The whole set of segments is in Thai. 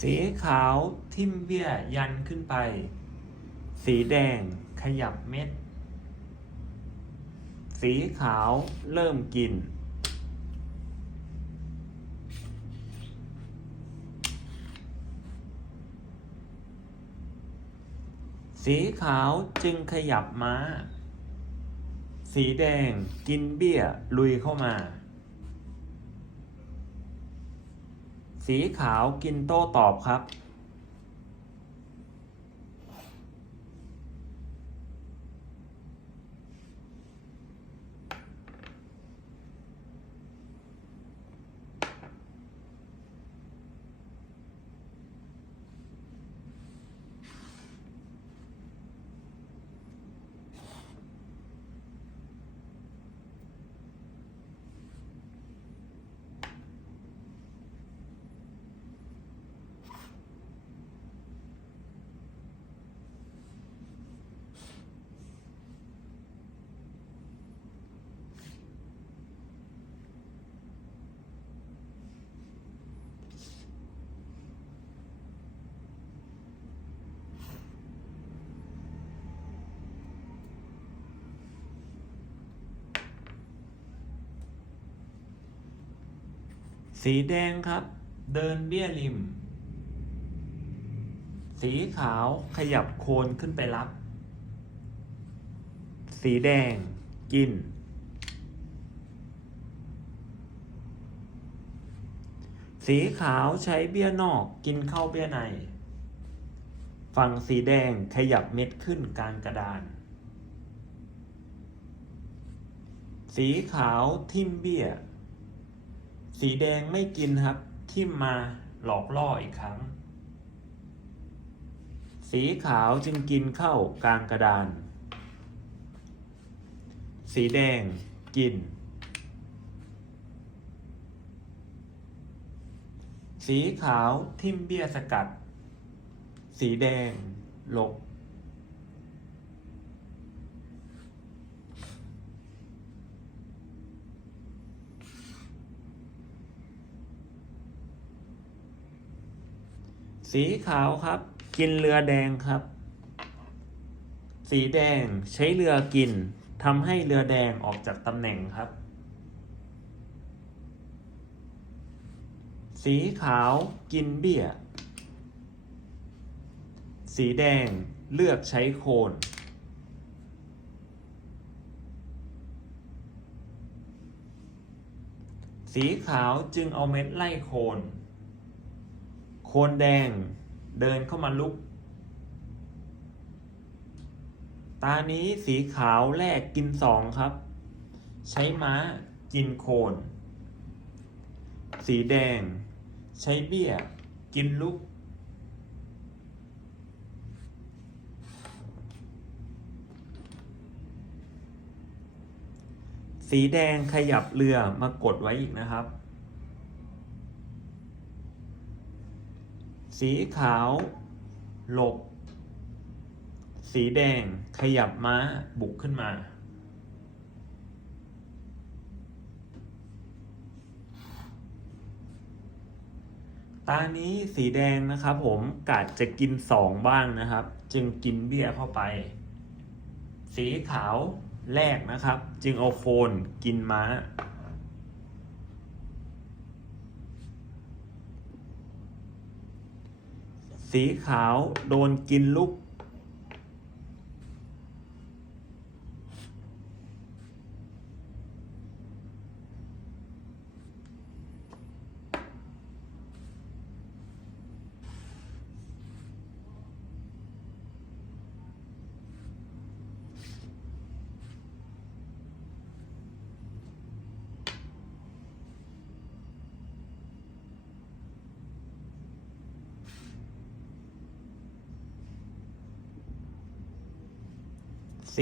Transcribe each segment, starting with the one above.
สีขาวทิ่มเบี้ยยันขึ้นไป สีแดงขยับเม็ด สีขาวเริ่มกิน สีขาวจึงขยับม้า สีแดงกินเบี้ยลุยเข้ามา สีขาวกินโต้ตอบครับ สีแดงครับ เดินเบี้ยริม สีขาวขยับโคนขึ้นไปรับ สีแดงกิน สีขาวใช้เบี้ยนอกกินเข้าเบี้ยใน ฝั่งสีแดงขยับเม็ดขึ้นกลางกระดาน สีขาวทิ่มเบี้ย สีแดงไม่กินครับทิ่มมาหลอกล่ออีกครั้ง สีขาวจึงกินเข้ากลางกระดาน สีแดงกิน สีขาวทิ่มเบี้ยสกัด สีแดงหลบ สีขาวครับ กินเรือแดงครับ สีแดงใช้เรือกินทำให้เรือแดงออกจากตำแหน่งครับ สีขาวกินเบี้ย สีแดงเลือกใช้โคน สีขาวจึงเอาเม็ดไล่โคน โคนแดงเดินเข้ามาลุก ตานี้สีขาวแรกกินสองครับ ใช้ม้ากินโคน สีแดง ใช้เบี้ย กินลุก สีแดงขยับเรือมากดไว้อีกนะครับ สีขาว หลบ สีแดงขยับม้าบุกขึ้นมา ตานี้สีแดงนะครับผมกาดจะกินสองบ้างนะครับ จึงกินเบี้ยเข้าไป สีขาวแรกนะครับ จึงเอาโคนกินม้า สีขาวโดนกินลูก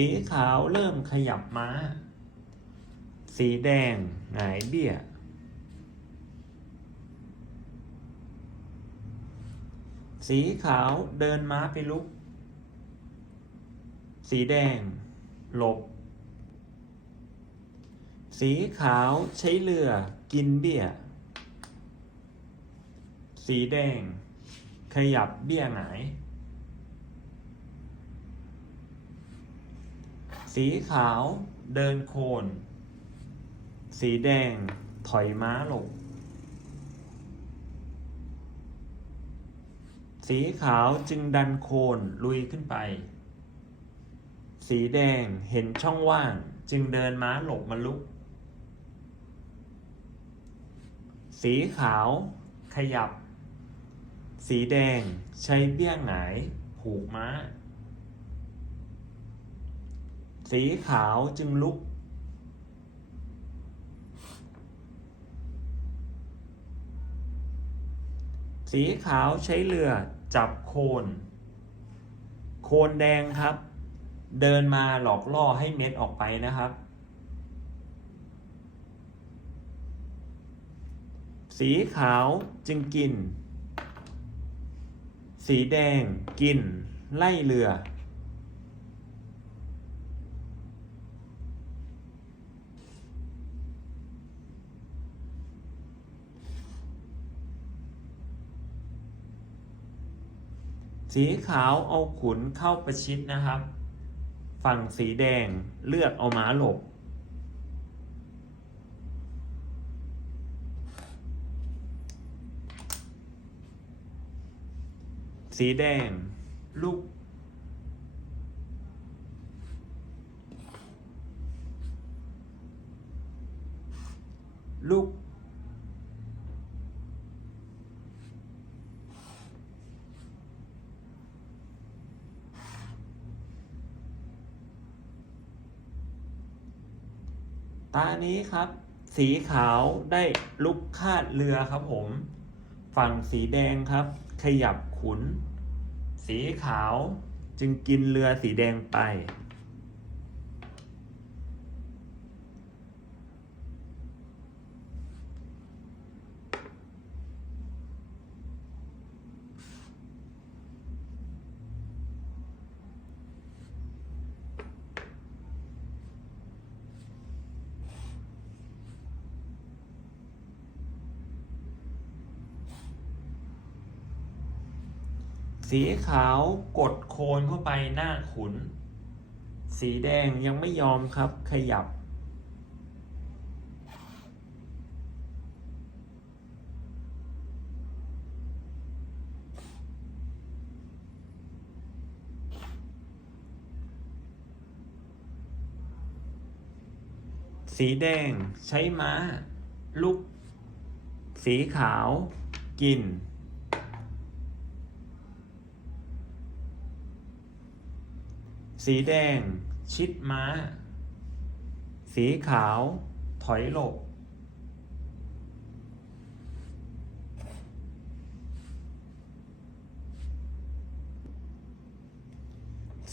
สีขาวเริ่มขยับม้า สีแดงหงายเบี้ย สีขาวเดินม้าไปลุก สีแดง หลบ สีขาวใช้เรือกินเบี้ย สีแดง ขยับเบี้ยหงาย สีขาวเดินโคน สีแดงถอยม้าหลบ สีขาวจึงดันโคนลุยขึ้นไป สีแดงเห็นช่องว่างจึงเดินม้าหลบมาลุก สีขาวขยับ สีแดงใช้เบี้ยหงายผูกม้า สีขาวจึงลุก สีขาวใช้เรือจับโคน โคนแดงครับ เดินมาหลอกล่อให้เม็ดออกไปนะครับ สีขาวจึงกิน สีแดงกิน ไล่เรือ สีขาวเอาขุนเข้าประชิดนะครับ ฝั่งสีแดงเลือกเอาม้าหลบ สีแดง ลูก ลูก ตานี้ครับ สีขาวได้ลุกคาดเรือครับผม ฝั่งสีแดงครับ ขยับขุน สีขาวจึงกินเรือสีแดงไป สีขาวกดโคนเข้าไปหน้าขุน สีแดงยังไม่ยอมครับขยับ สีแดงใช้ม้า ลุก สีขาว กิน สีแดง ชิดม้า สีขาว ถอยหลบ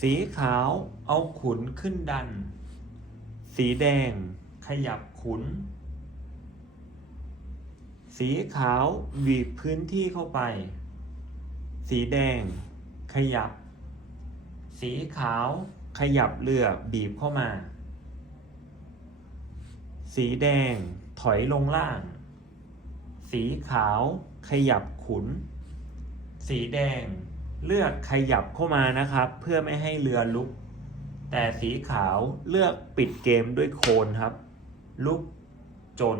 สีขาวเอาขุนขึ้นดัน สีแดงขยับขุน สีขาวบีบพื้นที่เข้าไป สีแดงขยับ สีขาวขยับเรือบีบเข้ามา สีแดงถอยลงล่าง สีขาวขยับขุน สีแดงเลือกขยับเข้ามานะครับ เพื่อไม่ให้เรือลุก แต่สีขาวเลือกปิดเกมด้วยโคนครับ ลุกจน